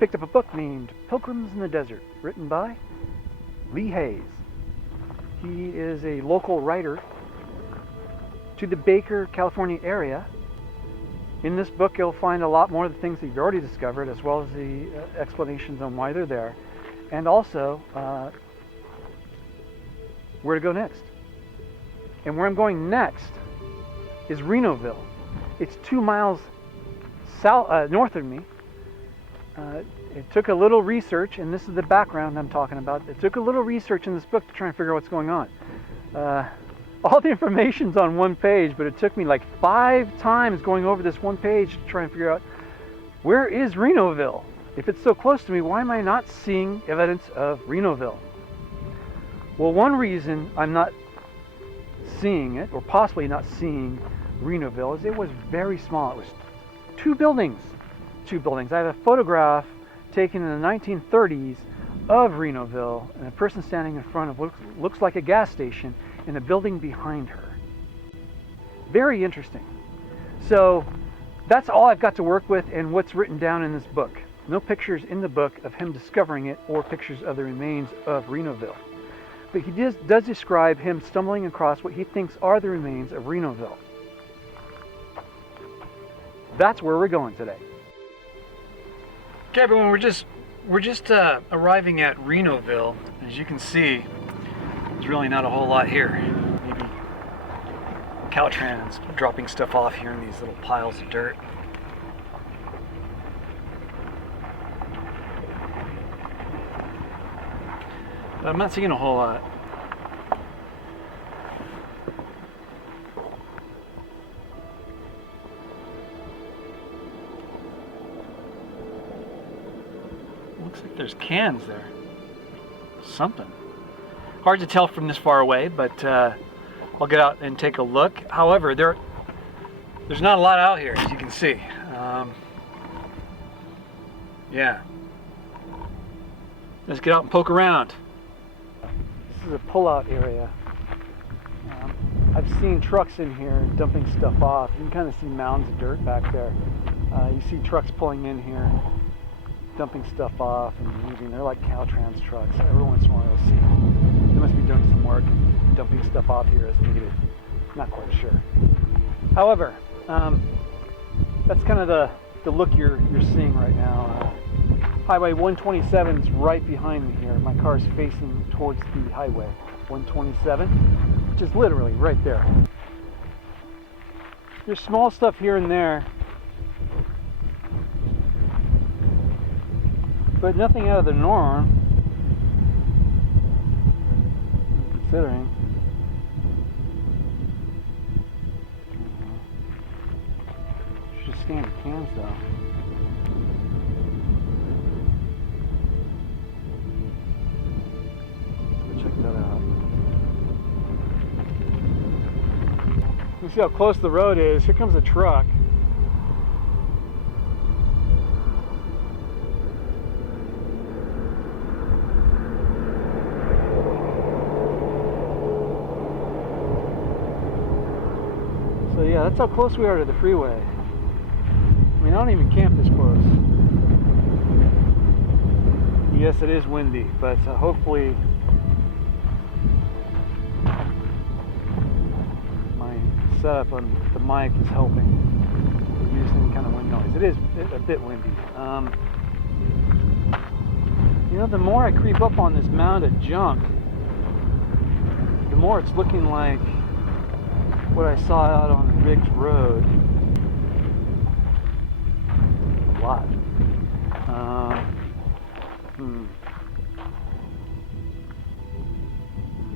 picked up a book named Pilgrims in the Desert, written by Lee Hayes. He is a local writer to the Baker, California area. In this book, you'll find a lot more of the things that you've already discovered, as well as the explanations on why they're there, and also where to go next. And where I'm going next is Renoville. It's 2 miles north of me. It took a little research, and this is the background I'm talking about. It took a little research in this book to try and figure out what's going on. All the information's on one page, but it took me like 5 times going over this one page to try and figure out, where is Renoville? If it's so close to me, why am I not seeing evidence of Renoville? Well, one reason I'm not seeing it, or possibly not seeing Renoville, is it was very small. It was 2 buildings. 2 buildings. I have a photograph taken in the 1930s of Renoville, and a person standing in front of what looks like a gas station in the building behind her. Very interesting. So that's all I've got to work with and what's written down in this book. No pictures in the book of him discovering it or pictures of the remains of Renoville. But he does describe him stumbling across what he thinks are the remains of Renoville. That's where we're going today. Okay, everyone, we're just arriving at Renoville. As you can see, there's really not a whole lot here. Maybe Caltrans dropping stuff off here in these little piles of dirt. But I'm not seeing a whole lot. Looks like there's cans there. Something. Hard to tell from this far away, but I'll get out and take a look. However, there's not a lot out here, as you can see. Yeah. Let's get out and poke around. This is a pull-out area. I've seen trucks in here dumping stuff off. You can kind of see mounds of dirt back there. You see trucks pulling in here, dumping stuff off and leaving. They're like Caltrans trucks. Every once in a while you'll see them. They must be doing some work, dumping stuff off here as needed. Not quite sure. However, that's kind of the look you're seeing right now. Highway 127 is right behind me here. My car's facing towards the highway 127, which is literally right there. There's small stuff here and there, but nothing out of the norm, considering. Just standard cans though. Check that out. You see how close the road is. Here comes a truck. So yeah, that's how close we are to the freeway. I mean, I don't even camp this close. Yes, it is windy, but hopefully setup on the mic is helping reduce any kind of wind noise. It is a bit windy. You know, the more I creep up on this mound of junk, the more it's looking like what I saw out on Riggs Road. A lot.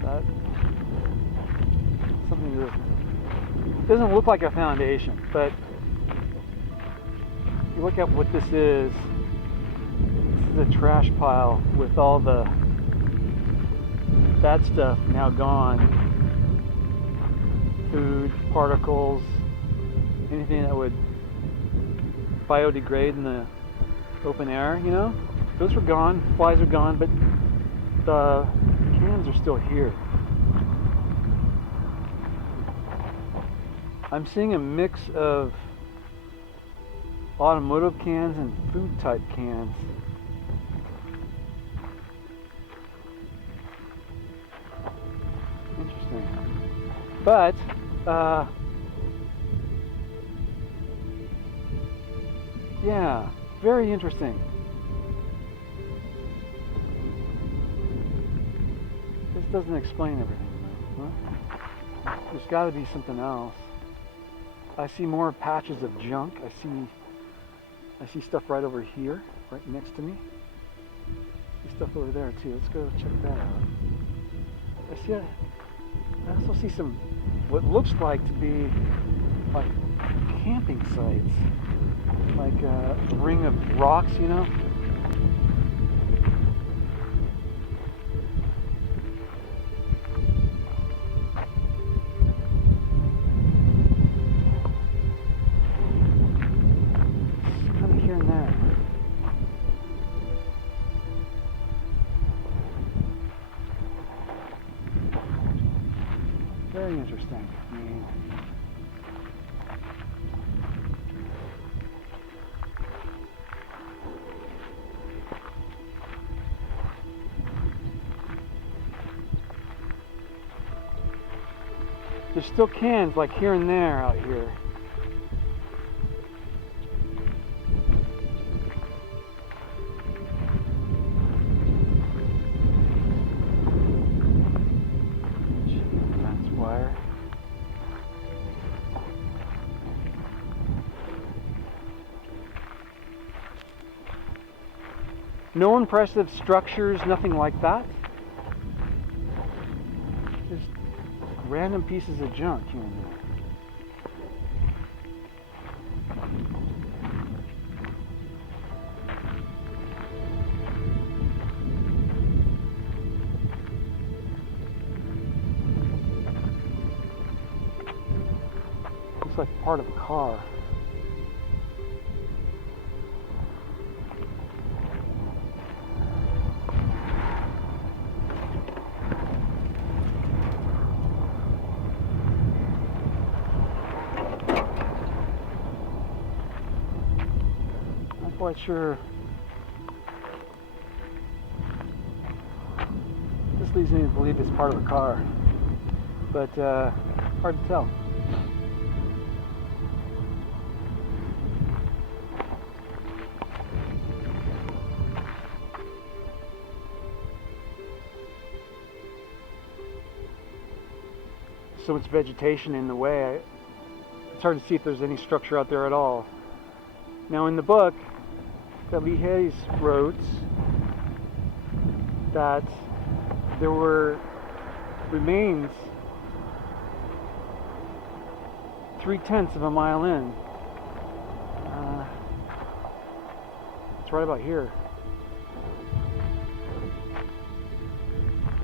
That something that doesn't look like a foundation, but if you look at what this is a trash pile with all the bad stuff now gone. Food, particles, anything that would biodegrade in the open air, you know, those are gone, flies are gone, but the cans are still here. I'm seeing a mix of automotive cans and food type cans. But yeah, very interesting. This doesn't explain everything, though. Huh? There's got to be something else. I see more patches of junk. I see stuff right over here, right next to me. I see stuff over there too. Let's go check that out. I also see some what looks like to be like camping sites, like a ring of rocks, you know. Kind of here and there. Very interesting. I mean, there's still cans like here and there out here. Fence wire. No impressive structures, nothing like that. Just random pieces of junk here and there. Looks like part of a car. Quite sure. This leads me to believe it's part of the car, but hard to tell. So much vegetation in the way, it's hard to see if there's any structure out there at all. Now in the book that Lee Hayes wrote, that there were remains 3/10 of a mile in. It's right about here.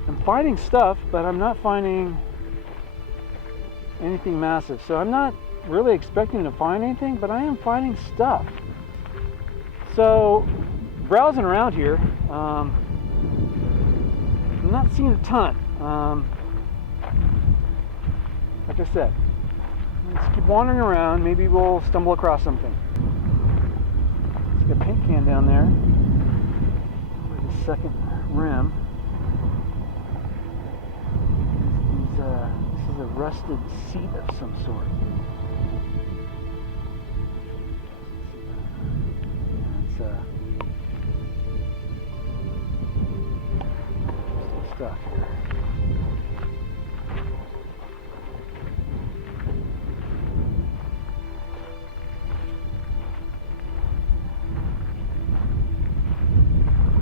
I'm finding stuff, but I'm not finding anything massive. So I'm not really expecting to find anything, but I am finding stuff. So browsing around here, I'm not seeing a ton. Like I said, let's keep wandering around. Maybe we'll stumble across something. There's a paint can down there with the second rim. This is a rusted seat of some sort. Stuff here.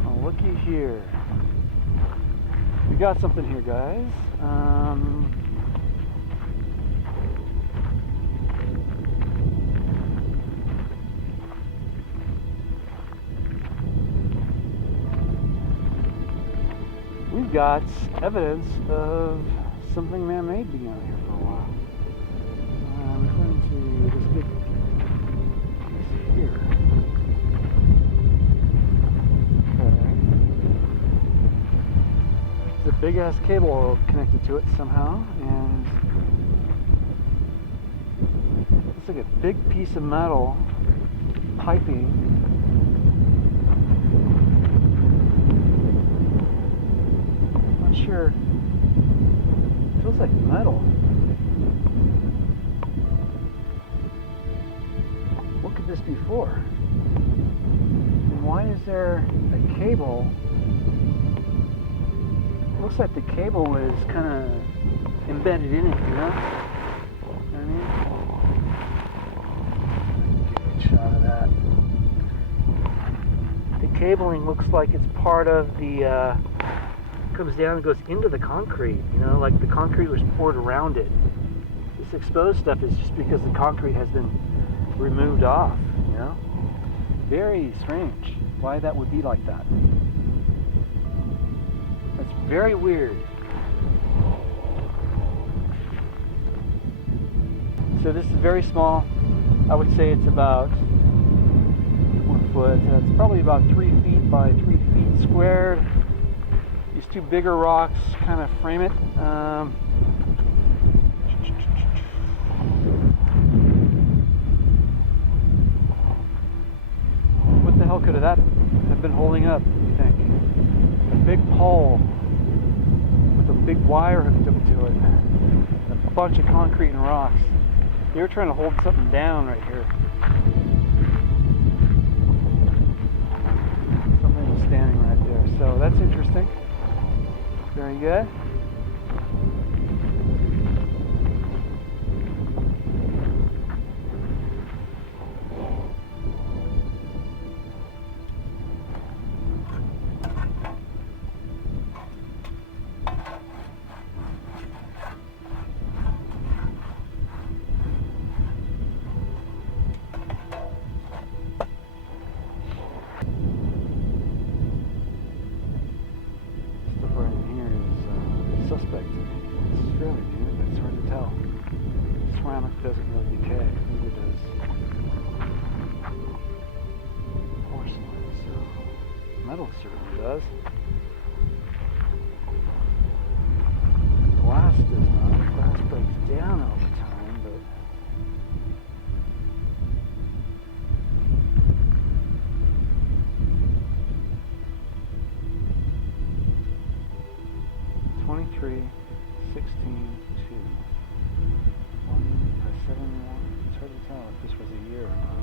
Oh, looky here. We got something here, guys. We've got evidence of something man-made being out here for a while. I'm referring to this big piece here. Okay. There's a big-ass cable connected to it somehow, and it's like a big piece of metal piping. Sure, feels like metal. before. And why is there a cable? Looks like the cable was kind of embedded in it, you know? What I mean? Get a good shot of that. The cabling looks like it's part of the, comes down and goes into the concrete, you know, like the concrete was poured around it. This exposed stuff is just because the concrete has been removed off, you know? Very strange why that would be like that. That's very weird. So this is very small. I would say it's about 1 foot. It's probably about 3 feet by 3 feet squared. These two bigger rocks kind of frame it. What the hell could that have been holding up, you think? A big pole with a big wire hooked up to it. A bunch of concrete and rocks. They were trying to hold something down right here. Something was standing right there. So that's interesting. Very good. Suspect. It's fairly new, but it's hard to tell. Ceramic doesn't really decay, neither does porcelain, so metal certainly does. Glass does not. Glass breaks down over time, but Three, 16, 2, 1 by 7, 1. It's hard to tell if this was a year or not.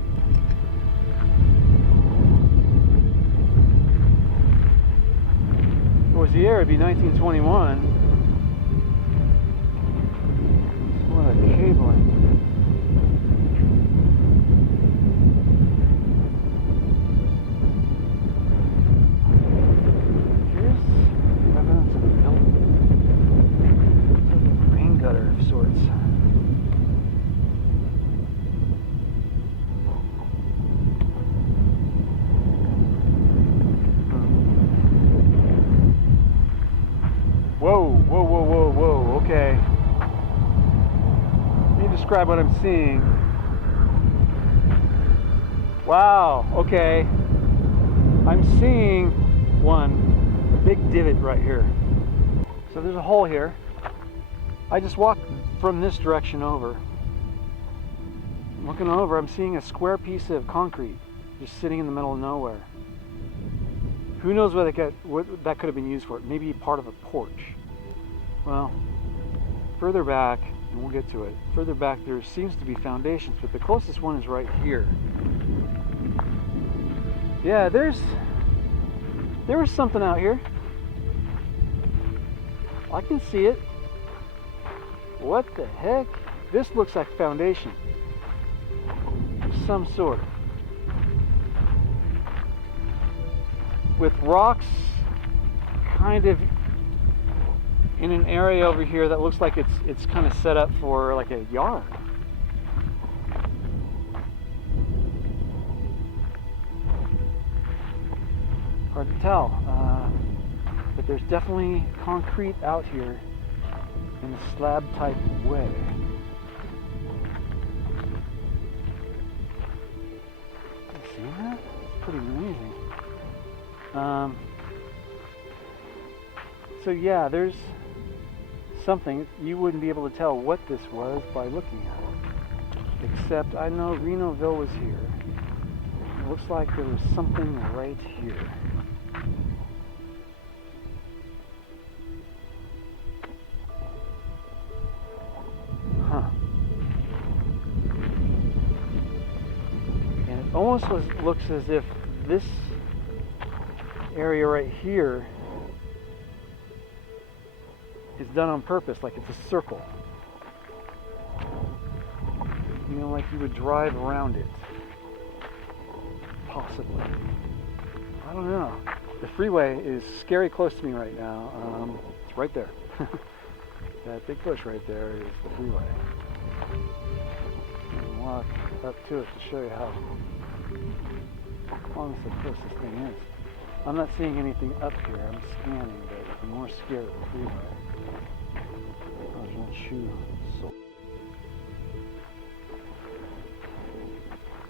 If it was a year, it'd be 1921. What a cabling. Whoa, okay. Let me describe what I'm seeing. Wow, okay. I'm seeing a big divot right here. So there's a hole here. I just walked from this direction over. Looking over, I'm seeing a square piece of concrete just sitting in the middle of nowhere. Who knows what that could have been used for? Maybe part of a porch. Well, further back, and we'll get to it, further back there seems to be foundations, but the closest one is right here. Yeah, there was something out here. I can see it. What the heck? This looks like foundation of some sort. With rocks kind of in an area over here that looks like it's kind of set up for like a yard. Hard to tell, but there's definitely concrete out here in a slab type way. You see that? It's pretty amazing. So yeah, there's something. You wouldn't be able to tell what this was by looking at it, except I know Renoville was here. It looks like there was something right here. Huh. And it almost looks as if this area right here is done on purpose, like it's a circle. You know, like you would drive around it. Possibly. I don't know. The freeway is scary close to me right now. It's right there. That big bush right there is the freeway. And walk up to it to show you how honestly close this thing is. I'm not seeing anything up here. I'm scanning, but I'm more scared of the freeway. Oh, there's no shoe.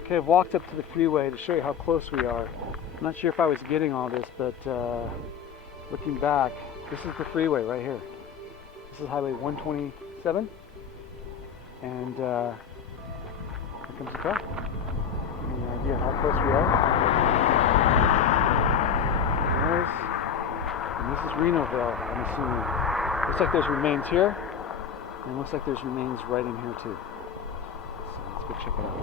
Okay, I've walked up to the freeway to show you how close we are. I'm not sure if I was getting all this, but looking back, this is the freeway right here. This is Highway 127, and here comes the car. Give you an idea how close we are. And this is Renoville, I'm assuming. Looks like there's remains here, and it looks like there's remains right in here too. So let's go check it out.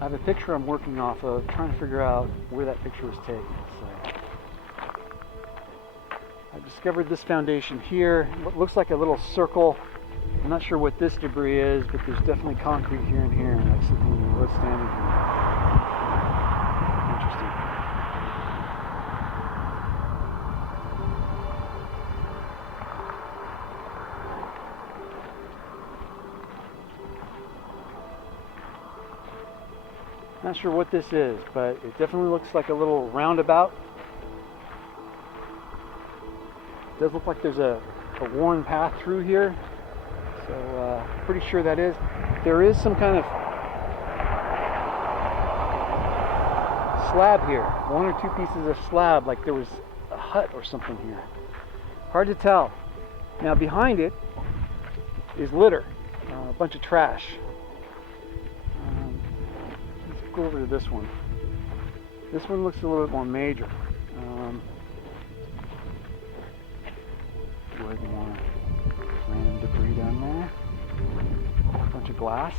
I have a picture I'm working off of, trying to figure out where that picture was taken. So I discovered this foundation here. What looks like a little circle. I'm not sure what this debris is, but there's definitely concrete here and here, like something was standing here. Interesting. Not sure what this is, but it definitely looks like a little roundabout. It does look like there's a worn path through here, so pretty sure that is. There is some kind of slab here, one or two pieces of slab, like there was a hut or something here. Hard to tell. Now behind it is litter, a bunch of trash. Go over to this one. This one looks a little bit more major. Like more random debris down there. A bunch of glass.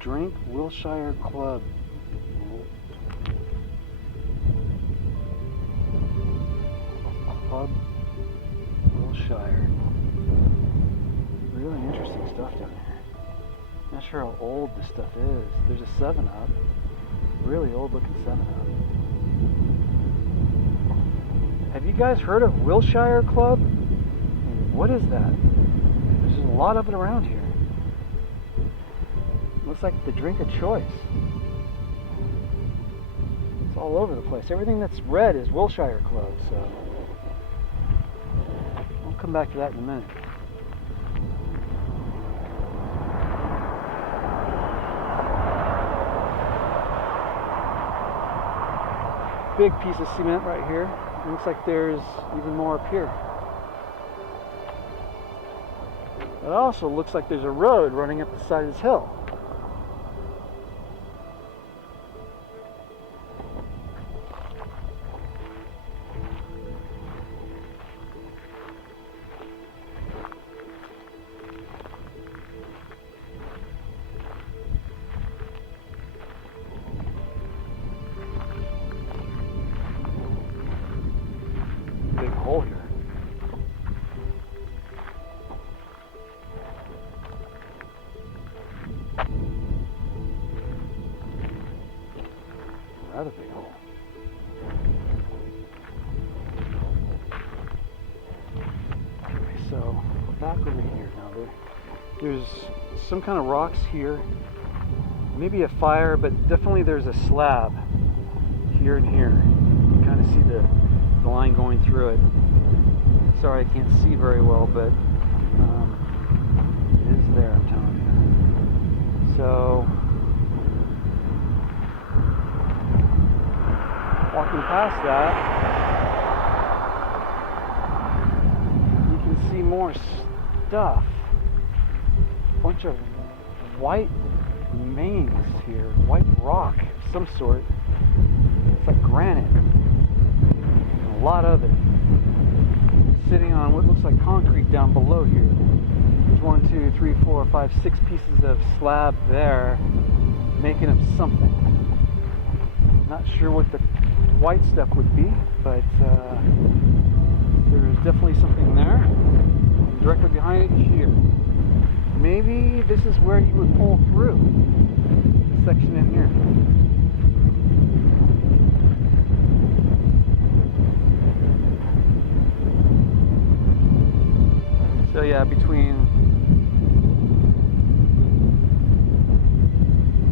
Drink Wilshire Club. Club Wilshire. Really interesting stuff down here. Not sure how old this stuff is. There's a 7-Up. Really old looking 7-Up. Have you guys heard of Wilshire Club? What is that? There's a lot of it around here. Looks like the drink of choice. It's all over the place. Everything that's red is Wilshire Club, so I'll come back to that in a minute. Big piece of cement right here. It looks like there's even more up here. It also looks like there's a road running up the side of this hill. Big hole here. Rather big hole. Okay, so back over here now. There's some kind of rocks here. Maybe a fire, but definitely there's a slab here and here. You kind of see the line going through it. Sorry, I can't see very well, but it is there, I'm telling you. So, walking past that, you can see more stuff. A bunch of white remains here, white rock of some sort. It's like granite, a lot of it, sitting on what looks like concrete down below here. There's 1, 2, 3, 4, 5, 6 pieces of slab there, making up something. Not sure what the white stuff would be, but there's definitely something there. And directly behind it here. Maybe this is where you would pull through this section in here. So yeah, between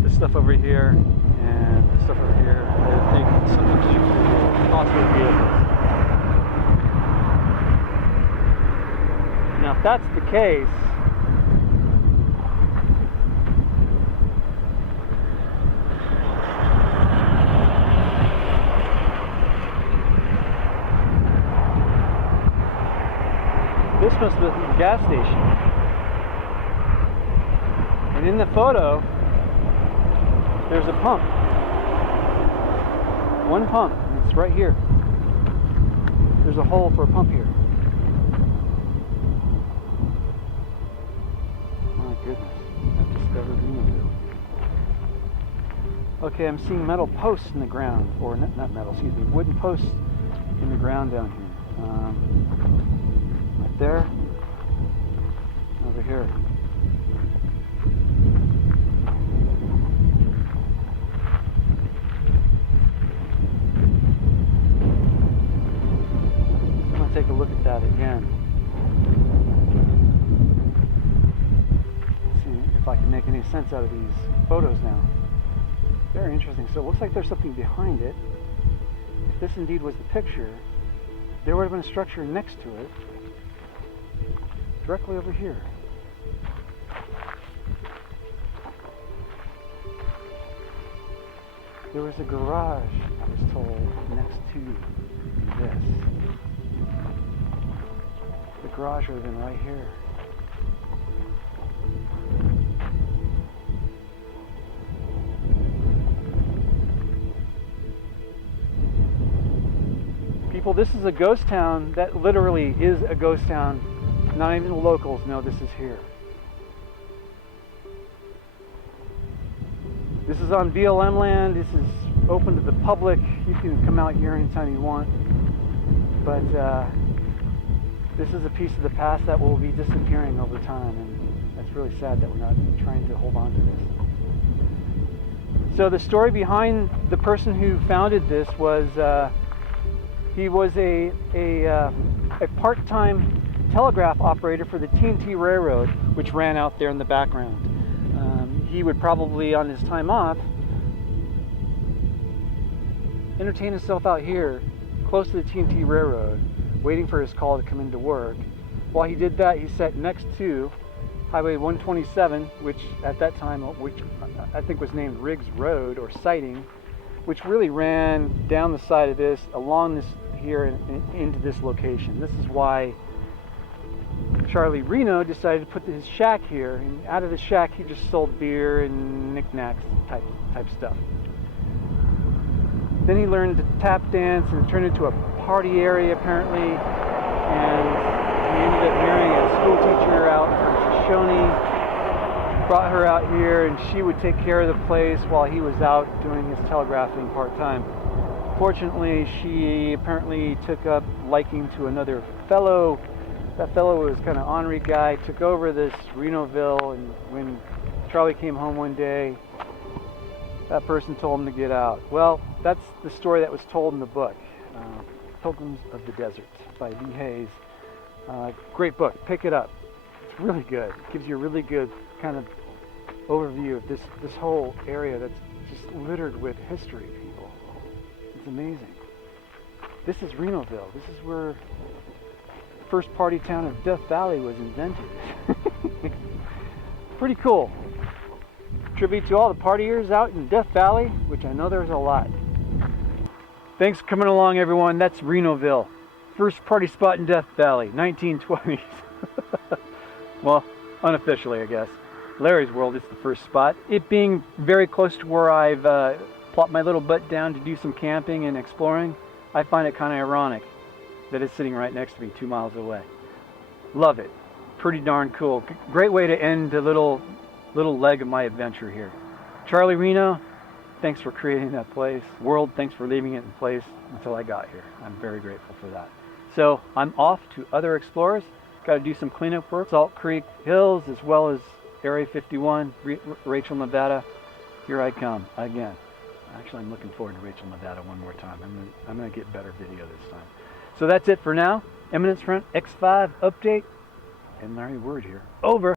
this stuff over here and this stuff over here, I think something keeps possibly vehicles. Now if that's the case, this must be a gas station. And in the photo, there's a pump. One pump, and it's right here. There's a hole for a pump here. My goodness, I've discovered Renoville. Okay, I'm seeing metal posts in the ground, or not metal, excuse me, wooden posts in the ground down here. Right there, over here. I'm going to take a look at that again. See if I can make any sense out of these photos now. Very interesting. So it looks like there's something behind it. If this indeed was the picture, there would have been a structure next to it, directly over here. There was a garage, I was told, next to this. The garage would have been right here. People, this is a ghost town that literally is a ghost town. Not even the locals know this is here. This is on BLM land. This is open to the public. You can come out here anytime you want. But this is a piece of the past that will be disappearing over time, and that's really sad that we're not trying to hold on to this. So the story behind the person who founded this was he was a part-time telegraph operator for the TNT Railroad, which ran out there in the background. He would probably, on his time off, entertain himself out here, close to the TNT Railroad, waiting for his call to come into work. While he did that, he sat next to Highway 127, which at that time, which I think was named Riggs Road or Siding, which really ran down the side of this, along this here, and into this location. This is why Charlie Reno decided to put his shack here, and out of the shack he just sold beer and knickknacks type stuff. Then he learned to tap dance and it turned into a party area apparently, and he ended up marrying a school teacher out from Shoshone, brought her out here, and she would take care of the place while he was out doing his telegraphing part-time. Fortunately, she apparently took up liking to another fellow. That fellow was kind of ornery guy, took over this Renoville, and when Charlie came home one day, that person told him to get out. Well, that's the story that was told in the book, Pilgrims of the Desert by Lee Hayes. Great book, pick it up. It's really good. It gives you a really good kind of overview of this whole area that's just littered with history, people. It's amazing. This is Renoville. This is where first party town of Death Valley was invented. Pretty cool. Tribute to all the partiers out in Death Valley, which I know there's a lot. Thanks for coming along, everyone. That's Renoville. First party spot in Death Valley, 1920s. Well, unofficially, I guess. Larry's World is the first spot. It being very close to where I've plopped my little butt down to do some camping and exploring, I find it kind of ironic that it's sitting right next to me 2 miles away. Love it. Pretty darn cool. Great way to end a little leg of my adventure here. Charlie, Reno, thanks for creating that place. World, thanks for leaving it in place until I got here. I'm very grateful for that. So I'm off to other explorers. Got to do some cleanup work. Salt Creek Hills as well as Area 51, Rachel, Nevada. Here I come again. Actually, I'm looking forward to Rachel, Nevada one more time. I'm gonna get better video this time. So that's it for now. Eminence Front X5 update. And Larry Word here. Over.